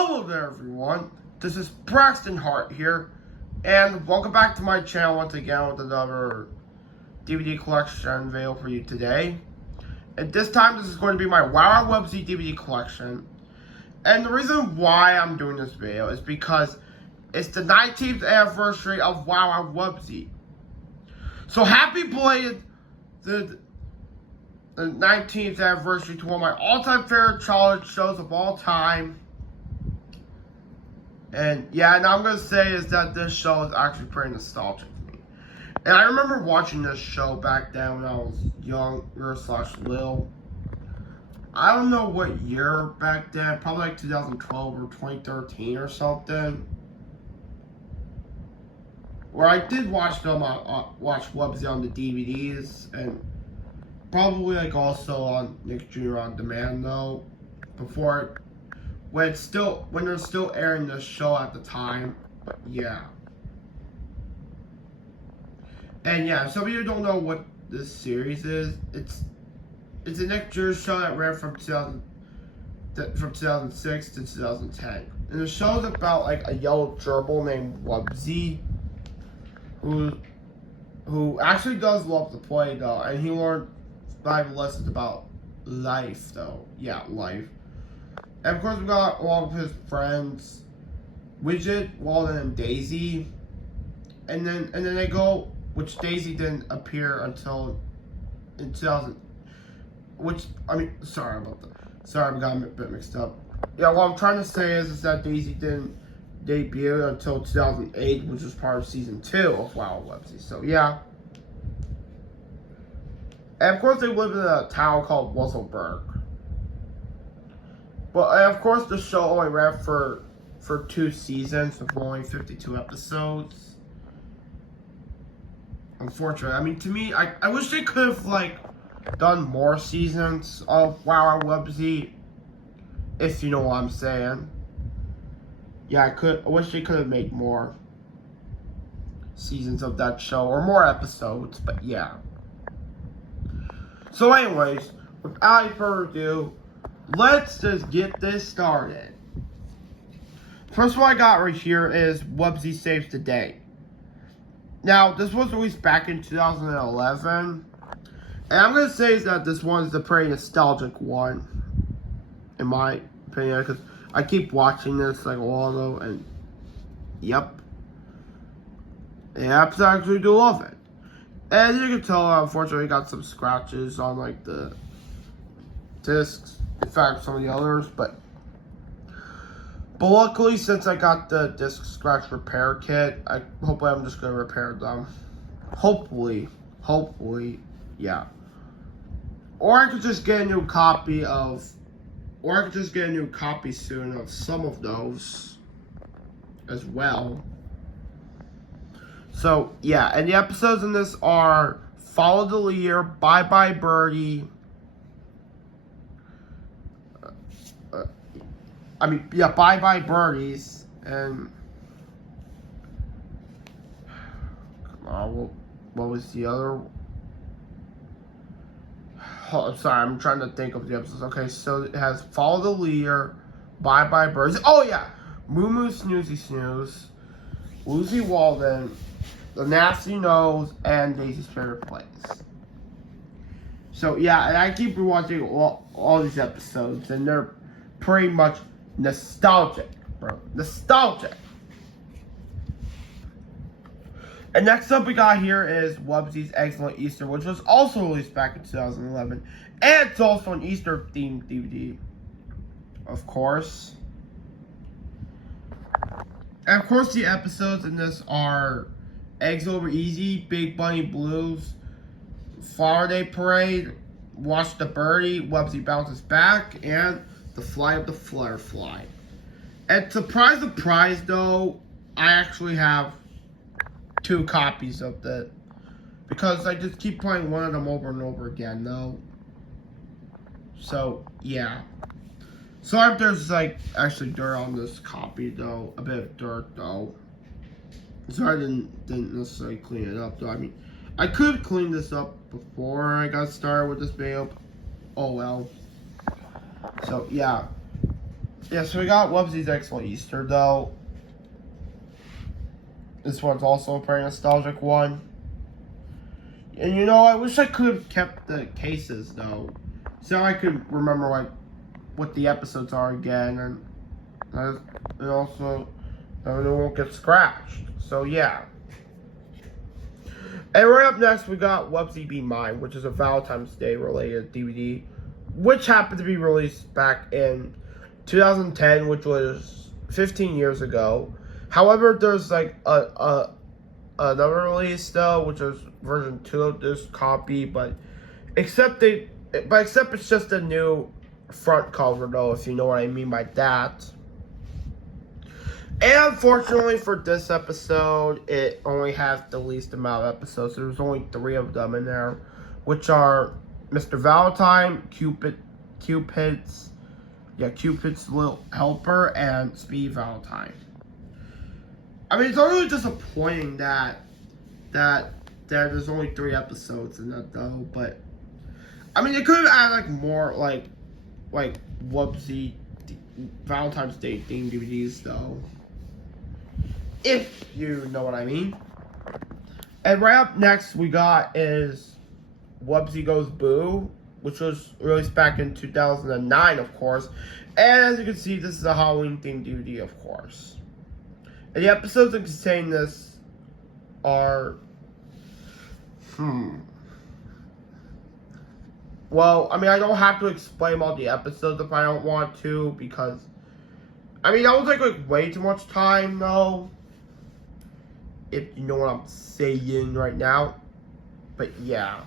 Hello there everyone, this is Braxton Hart here, and welcome back to my channel once again with another DVD collection video for you today. And this time this is going to be my Wow Wow Wubbzy DVD collection. And the reason why I'm doing this video is because it's the 19th anniversary of Wow Wow Wubbzy. So happy belated the 19th anniversary to one of my all-time favorite childhood shows of all time. And yeah, and I'm gonna say is that this show is actually pretty nostalgic to me. And I remember watching this show back then when I was younger / little. I don't know what year back then, probably like 2012 or 2013 or something. Where I did watch them, watch Wubbzy on the DVDs, and probably like also on Nick Jr. on demand though, before when they're still airing this show at the time. But yeah. And yeah, some of you don't know what this series is. It's a Nick Jr. show that ran from 2006 to 2010. And the show's about like a yellow gerbil named Wubbzy, who actually does love to play though, and he learned valuable lessons about life though. Yeah, life. And of course we got all of his friends, Widget, Walden, and Daisy. And then they go, which Daisy didn't appear until in 2000. Sorry about that. Sorry, I got a bit mixed up. Yeah, what I'm trying to say is that Daisy didn't debut until 2008, which was part of season 2 of Wow Wow Wubbzy. So yeah. And of course they live in a town called Wuzzleburg. But of course the show only ran for 2 seasons with only 52 episodes. Unfortunately, I mean, to me, I wish they could have like done more seasons of Wow Wow Wubbzy, if you know what I'm saying. Yeah, I wish they could have made more seasons of that show or more episodes, but yeah. So anyways, without any further ado, let's just get this started. First one I got right here is Wubbzy Saves the Day. Now, this was released back in 2011. And I'm going to say that this one is a pretty nostalgic one, in my opinion, because I keep watching this like a while ago, and yep. Yeah, I actually do love it. And you can tell, unfortunately, I got some scratches on like the discs. In fact, some of the others, but luckily, since I got the disc scratch repair kit, hopefully I'm just gonna repair them. Hopefully, yeah. Or I could just get a new copy soon of some of those as well. So yeah, and the episodes in this are Follow the Leader, Bye Bye Birdie. Bye Bye Birdies, and come on, what was the other? Oh, I'm sorry, I'm trying to think of the episodes. Okay, so it has Follow the Leader, Bye Bye Birdies. Oh yeah, Moo Moo Snoozy Snooze, Woozy Walden, The Nasty Nose, and Daisy's Favorite Place. So yeah, and I keep rewatching all these episodes, and they're pretty much nostalgic, bro. Nostalgic. And next up we got here is Wubbzy's Excellent Easter, which was also released back in 2011. And it's also an Easter themed DVD, of course. And of course the episodes in this are Eggs Over Easy, Big Bunny Blues, Flower Day Parade, Watch the Birdie, Wubbzy Bounces Back, and The Fly of the Flutterfly. And surprise though, I actually have 2 copies of that, because I just keep playing one of them over and over again though. So yeah. Sorry if there's like actually dirt on this copy though, a bit of dirt though. Sorry I didn't necessarily clean it up though. I mean, I could clean this up before I got started with this video. Oh well. So yeah. Yeah, so we got Wubbzy's Excellent Easter, though. This one's also a pretty nostalgic one. And you know, I wish I could have kept the cases, though. So I could remember, like, what the episodes are again. And also, they won't get scratched. So, yeah. And right up next, we got Wubbzy Be Mine, which is a Valentine's Day related DVD, which happened to be released back in 2010, which was 15 years ago. However, there's like another release though, which is version 2 of this copy, but except it's just a new front cover though, if you know what I mean by that. And unfortunately for this episode, it only has the least amount of episodes. There's only 3 of them in there, which are Mr. Valentine, Cupid's Little Helper, and Speedy Valentine. I mean, it's not really disappointing that there's only 3 episodes in that though, but I mean, they could have added like more like Wubbzy Valentine's Day themed DVDs though, if you know what I mean. And right up next we got is Wubbzy Goes Boo, which was released back in 2009, of course. And as you can see, this is a Halloween themed DVD, of course. And the episodes that contain this are well, I mean, I don't have to explain all the episodes if I don't want to, because I mean, that was like way too much time though, if you know what I'm saying right now. But yeah.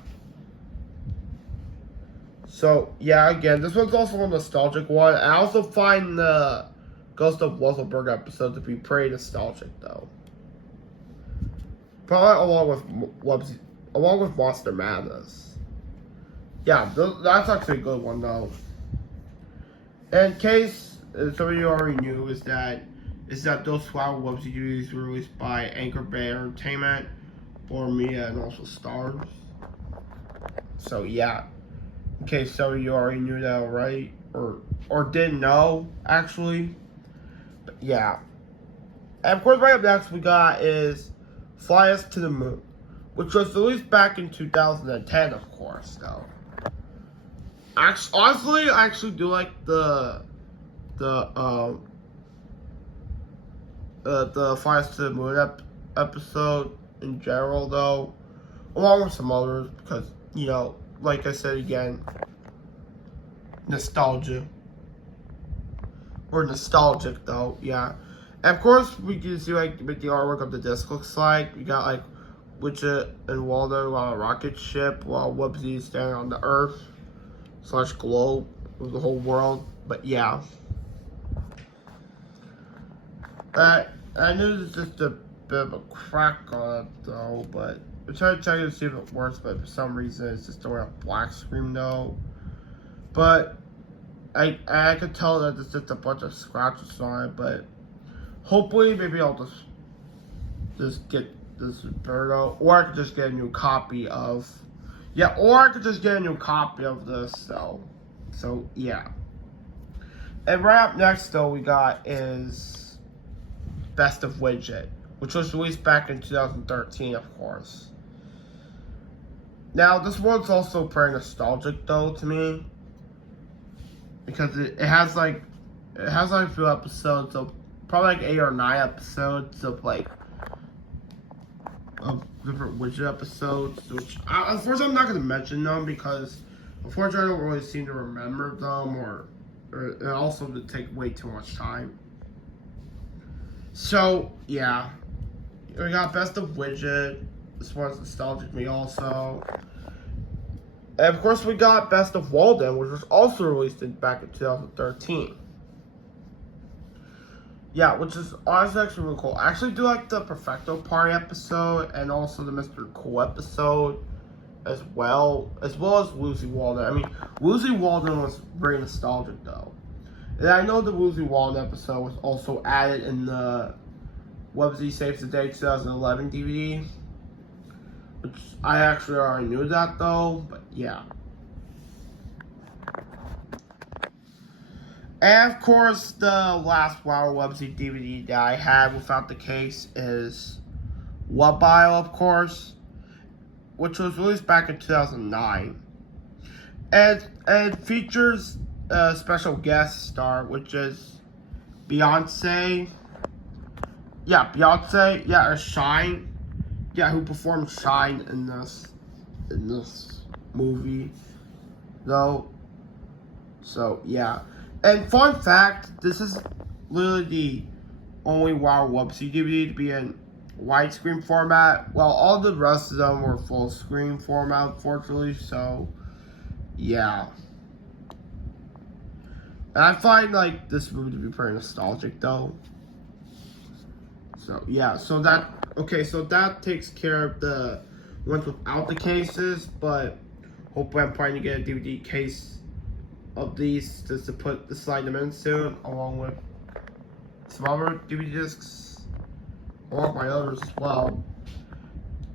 So yeah, again, this one's also a nostalgic one. I also find the Ghost of Wuzzleberg episode to be pretty nostalgic though. Probably along with Monster Madness. Yeah, that's actually a good one though. In case some of you already knew, is that those Wow Wow Wubbzy DVDs were released by Anchor Bay Entertainment, or Media, and also Stars. So yeah, in case some of you already knew that already, or didn't know actually. But yeah, and of course, right up next we got is Fly Us to the Moon, which was released back in 2010, of course though. Honestly, I actually do like the Fly Us to the Moon episode in general though, along with some others, because you know, like I said again, nostalgia. We're nostalgic though, yeah. And of course, we can see like what the artwork of the disc looks like. We got like Widget and Waldo on a rocket ship, while Wubbzy is standing on the Earth / globe of the whole world. But yeah, I knew there's just a bit of a crack on it though, but I tried to check it to see if it works, but for some reason it's just doing a black screen though. But I could tell that there's just a bunch of scratches on it, but hopefully maybe I'll just get this Birdo, or I could just get a new copy of this so yeah. And right up next though we got is Best of Widget, which was released back in 2013, of course. Now this one's also pretty nostalgic though to me, because it has like a few episodes, so probably like 8 or 9 episodes of different Widget episodes, which unfortunately I'm not going to mention them because unfortunately I don't really seem to remember them, or it also would take way too much time. So yeah, we got Best of Widget. This one's nostalgic to me also. And of course we got Best of Walden, which was also released back in 2013. Yeah, which is honestly actually really cool. I actually do like the Perfecto Party episode and also the Mr. Cool episode as well as Woozy Walden. I mean, Woozy Walden was very nostalgic though. And I know the Woozy Walden episode was also added in the Wubbzy Saves the Day 2011 DVD. Which I actually already knew that though, but yeah. And of course, the last Wow Wow Wubbzy DVD that I had without the case is Wow Wow, of course, which was released back in 2009. And it features a special guest star, which is Beyonce. Yeah, Beyonce. Yeah, or Shine. Yeah, who performed Shine in this movie, though. So yeah, and fun fact: this is literally the only Wow Wubbzy DVD to be in widescreen format. Well, all the rest of them were full screen format, unfortunately. So yeah, and I find like this movie to be pretty nostalgic, though. So yeah, so that takes care of the ones without the cases, but hopefully I'm trying to get a DVD case of these just to slide them in soon, along with some other DVD discs, along with my others as well.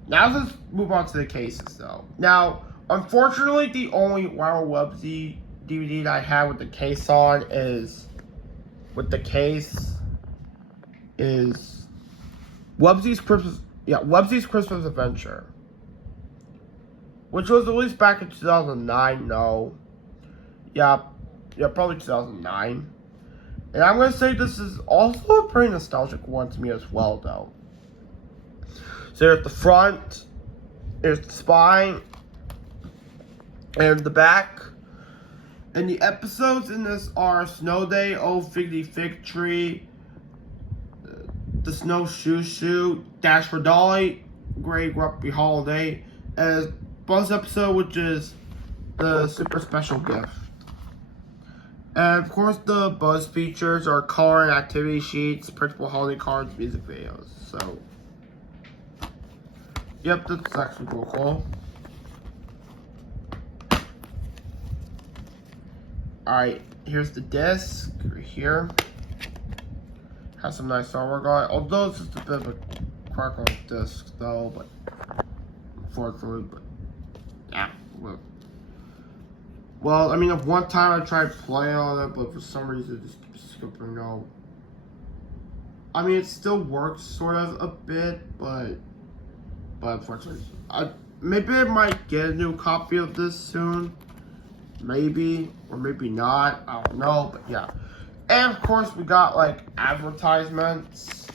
Now let's move on to the cases, though. Now, unfortunately, the only Wow Wow Wubbzy DVD that I have with the case on is Wubbzy's Christmas Adventure, which was released back in 2009. No, yeah, probably 2009. And I'm gonna say this is also a pretty nostalgic one to me as well, though. So there's the front, there's the spine, and the back. And the episodes in this are Snow Day, Old Fig Tree, The Snowshoe Shoe, Dash for Dolly, Great Grumpy Holiday, and bonus episode, which is the Super Special Gift. And of course, the Buzz features are color and activity sheets, principal holiday cards, music videos. So, yep, that's actually real cool. Alright, here's the disc right here. Has some nice artwork on it. Although it's just a bit of a crack on the disc, though, but unfortunately, but yeah. Well, I mean, at one time I tried playing on it, but for some reason it just keeps skipping out. I mean, it still works sort of a bit, but unfortunately, maybe I might get a new copy of this soon. Maybe, or maybe not. I don't know, but yeah. And of course, we got like advertisements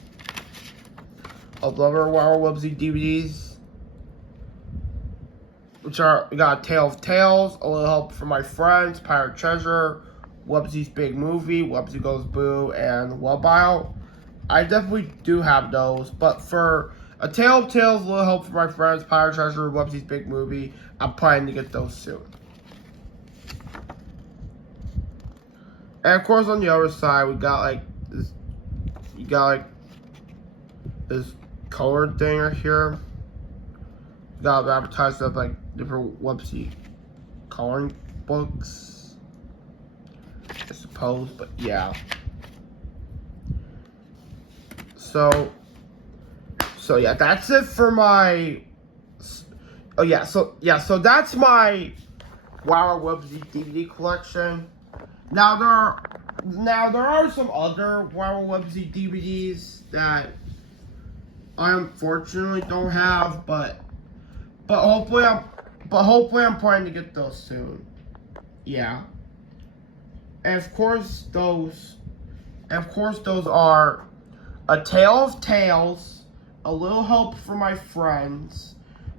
of other Wow Wow Wubbzy DVDs, which are, we got Tale of Tales, A Little Help for My Friends, Pirate Treasure, Wubbzy's Big Movie, Wubbzy Goes Boo, and Wow Wow. I definitely do have those, but for A Tale of Tales, A Little Help for My Friends, Pirate Treasure, Wubbzy's Big Movie, I'm planning to get those soon. And of course, on the other side, we got like this. You got like this colored thing right here. We got advertised of like different Wubbzy coloring books, I suppose. But yeah. So yeah, that's it for my. Oh yeah, so that's my Wow Wow Wubbzy DVD collection. Now there are some other Wow Wow Wubbzy DVDs that I unfortunately don't have, but hopefully I'm planning to get those soon. Yeah. And of course those are A Tale of Tales, A Little Help for My Friends,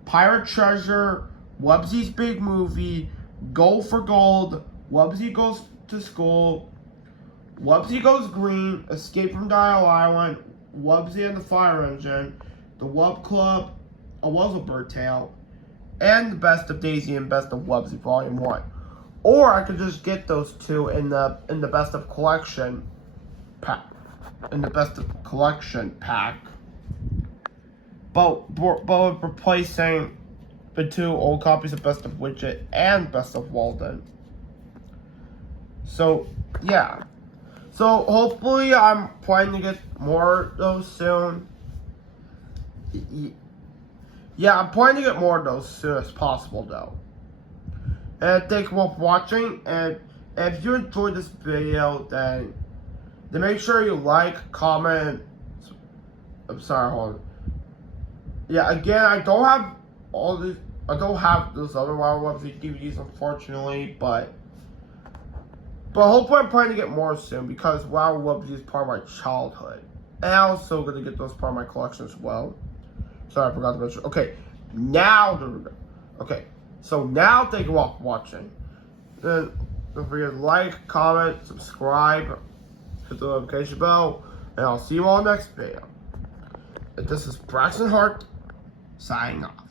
Pirate Treasure, Wubbzy's Big Movie, Gold for Gold, Wubbzy Goes to School, Wubbzy Goes Green, Escape from Dial Island, Wubbzy and the Fire Engine, The Wub Club, A Wuzzlebird Tale, and The Best of Daisy and Best of Wubbzy Volume 1. Or I could just get those two in the Best of Collection pack. But replacing the two old copies of Best of Widget and Best of Walden. So, yeah. So, hopefully I'm planning to get more of those soon. Yeah, I'm planning to get more of those as soon as possible, though. And thank you all for watching. And if you enjoyed this video, then make sure you like, comment. I'm sorry, hold on. Yeah, again, I don't have all these. I don't have those other Wow Wow Wubbzy DVDs, unfortunately, but hopefully I'm planning to get more soon because Wow Wow Wubbzy is part of my childhood. And I'm also going to get those part of my collection as well. Sorry, I forgot to mention. Okay, so now thank you all for watching. Then don't forget to like, comment, subscribe, hit the notification bell, and I'll see you all next video. And this is Braxton Hart signing off.